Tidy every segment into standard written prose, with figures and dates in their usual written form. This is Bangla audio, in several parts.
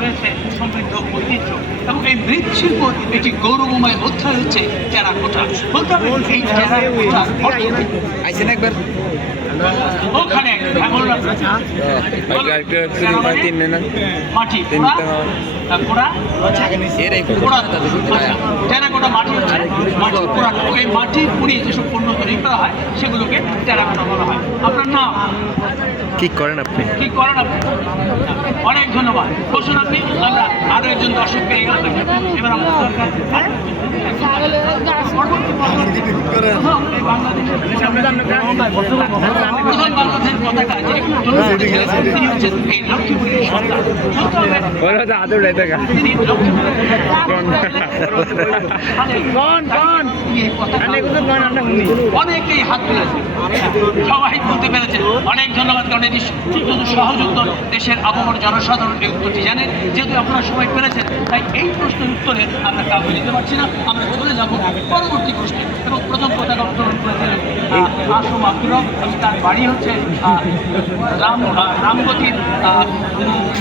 রয়েছে সমৃদ্ধ ঐতিহ্য এবং এই মৃৎশিল্প একটি গৌরবময় অধ্যায় হচ্ছে টেরাকোটা। বলতে হবে এই টেরাকোটা আইছেন একবার ওখানে মাটি টেরাকোটা মাটি হচ্ছে এই মাটি পুড়িয়ে যেসব পণ্য তৈরি করা হয় সেগুলোকে টেরাকোটা বলা হয়। আপনার নাম কি করেন আপনি? কি করেন আপনি? অনেক ধন্যবাদ। বসুন আপনি। আমরা আরো একজন দর্শক পেয়ে গেলাম। এবার আমাদের দরকার বাংলাদেশের পতাকা যে তিনি হচ্ছেন এই লক্ষ্মীপুরের সন্তান। অনেকেই হাত তুলেছে, সবাই বলতে পেরেছে। অনেক ধন্যবাদ। কারণ এটি শুধু সহযোগ্য দেশের আবহাওয়ার জনসাধারণ এই উত্তরটি জানেন। যেহেতু আপনারা সবাই পেরেছেন তাই এই প্রশ্নের উত্তরে আমরা কাউকে দিতে পারছি না। আমরা চলে যাব পরবর্তী প্রশ্নে। এবং প্রথম পতাকা উত্তোলন করেছিলেন আসম আব্দুরব এবং তার বাড়ি হচ্ছে রামগতির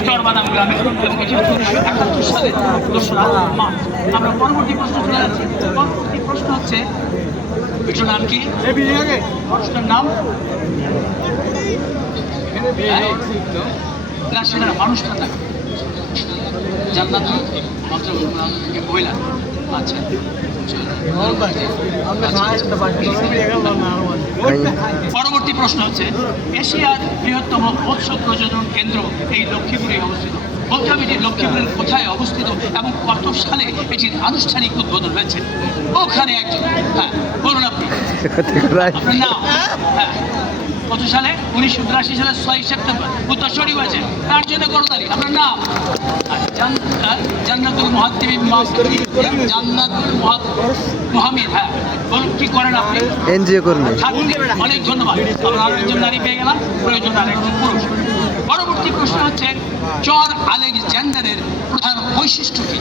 চরবাদাম গ্রামে এবং এটি হচ্ছে 1971 সালের 2রা মার্চ। আমরা পরবর্তী প্রশ্ন চলে যাচ্ছি। পরবর্তী প্রশ্ন হচ্ছে এটার নাম কি? মানুষটার নাম মানুষটার নাম জান্নাতুল মহিলা। আচ্ছা পরবর্তী প্রশ্ন হচ্ছে এশিয়ার বৃহত্তম মৎস্য প্রজনন কেন্দ্র এই লক্ষ্মীপুরে অবস্থিত। বলতে হবে এটি লক্ষ্মীপুরের কোথায় অবস্থিত এবং কত সালে এটির আনুষ্ঠানিক উদ্বোধন হয়েছে? ওখানে একজন। হ্যাঁ বলুন আপনি আপনার নাম। হ্যাঁ কত সালে? 1982 সালের 6 সেপ্টেম্বর উত্তরসূরি হয়েছে। তার জন্য করতালি। আপনার নাম? জান্নাতুল মুহাম্মদ। হ্যাঁ বলুন কি করেন আপনি? এনজিও কর্মী। অনেক ধন্যবাদ। আমরা আরো একজন নারী পেয়ে গেলাম, প্রয়োজন আরেকজন পুরুষ। পরবর্তী প্রশ্ন হচ্ছে চর আলেকজান্ডারের প্রধান বৈশিষ্ট্য কি?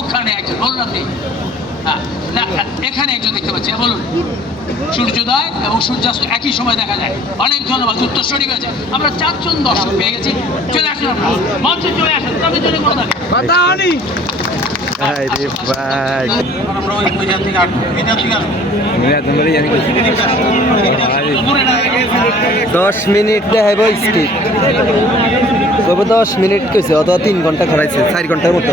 ওখানে একজন। বলুন আপনি। হ্যাঁ না এখানে একজন দেখতে পাচ্ছি। বলুন। সূর্যোদয় এবং সূর্যাস্ত একই সময় দেখা যায়। অনেক ধন্যবাদ। উত্তরসূরি হয়েছে। আমরা 4 জন দর্শক পেয়ে গেছি। চলে আসুন আপনারা মঞ্চে চলে আসেন। তাদের জন্য কোনো থাকে দশ মিনিট দেখাইব স্কিপ তবে 10 মিনিট কইছে অত 3 ঘন্টা খরাইছে 4 ঘন্টার মতো।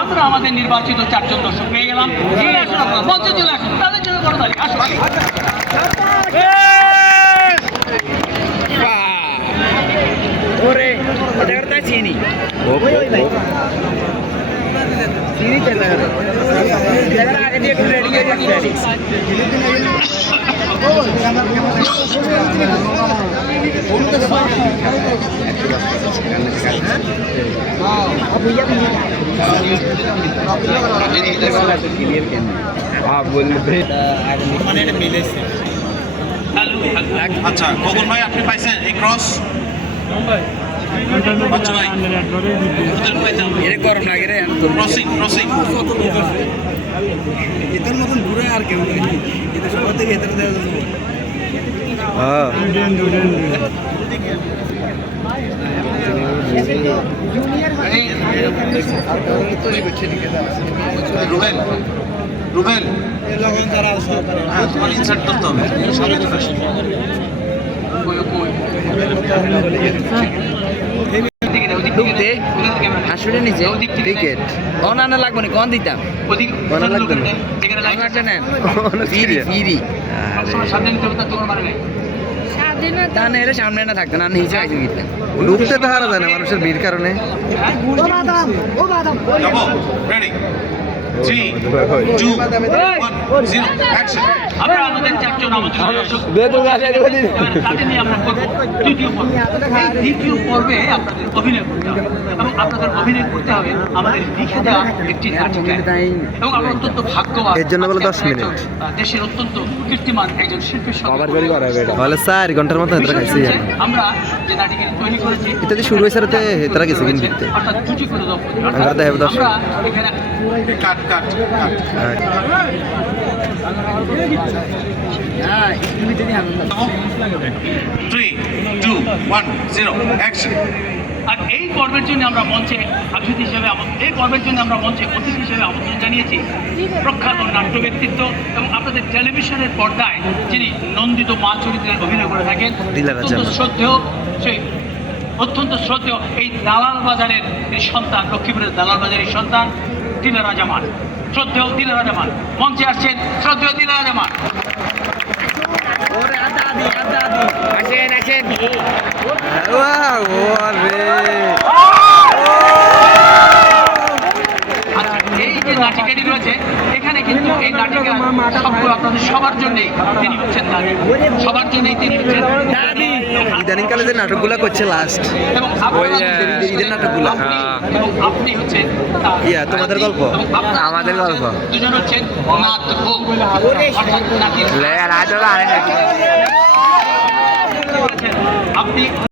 আমরা আমাদের নির্বাচিত 4 জন দর্শক পেয়ে গেলাম। মঞ্চে চলে আসুন। তাদের জন্য বড় তালি। আসুন। চিনি আগে দিয়ে রেডি হয়ে যাচ্ছে। আচ্ছা খবর ভাই আপনি পাইছেন এই ক্রস? আচ্ছা ভাই গরম লাগে রে। এদের মতন ঘুরে আর কেউ নেই। এদের সবার থেকে এদের দেওয়া যাবে। রুবেল ইনসার্ট করতে হবে। আসলে নিচে টিকেট অনানা লাগবে না। কোন দিতাম অনা লাগবে না। সামনে না থাকতো না নিচে আইসে গিয়ে ঢুকতে তো হারা যায় না মানুষের ভিড় কারণে। আমরা আমাদের 4 জন দ্বিতীয় পর্বে আপনাদের অভিনয় করতে হবে এবং আপনাদের অভিনয় করতে হবে আমাদের লিখে দেওয়া একটি নাটিকায়। এবং আমরা অত্যন্ত ভাগ্যবান, এর জন্য বলে 10 আজকে আমরা মিনিট। একজন, দেশের অত্যন্ত কীর্তিমান একজন শিল্পীর সঙ্গে তাহলে 4 ঘন্টার মতো হেতরা খাইছে জানো আমরা যে নাটিকা তৈরি করেছি ইত্যাদি শুরু হয়েছে রাতে হেতরা গেছে কিন্তু দিতে অর্থাৎ দুটি করে দম্পতি, আমরা অর্থাৎ দেখাবো দর্শক। আমরা এখানে Three, two, one, zero, action. আর এই পর্বের জন্য আমরা মঞ্চে অতিথি হিসেবে এই পর্বের জন্য আমরা মঞ্চে অতিথি হিসেবে আমন্ত্রণ জানিয়েছি প্রখ্যাত নাট্য ব্যক্তিত্ব এবং আপনাদের টেলিভিশনের পর্দায় যিনি নন্দিত মা চরিত্রে অভিনয় করে থাকেন দিলারা অত্যন্ত জামান। শ্রদ্ধেয় সেই অত্যন্ত শ্রদ্ধেয় এই দালাল বাজারের এই সন্তান, লক্ষ্মীপুরের দালাল বাজারের সন্তান দিলারা জামান, শ্রদ্ধেয় দিলারা জামান মঞ্চে আসছেন। শ্রদ্ধেয় দিলারা জামান। ওয়াও ওরে আচ্ছা, এই যে নাটিকাটি রয়েছে এখানে কিন্তু এই নাটিকা সবগুলো আপনাদের সবার জন্যই তিনি হচ্ছেন দাদি, সবার জন্যই তিনি হচ্ছেন দাদি। ইদানিং কালে যে নাটকগুলো করছে লাস্ট এবং আপনারা ঈদের নাটকগুলো। এবং আপনি হচ্ছেন তার ইয়া, তোমাদের গল্প? এবং আপনারা আমাদের গল্প। দুজন হচ্ছেন নাত ও অর্থাৎ নাতির। আপনি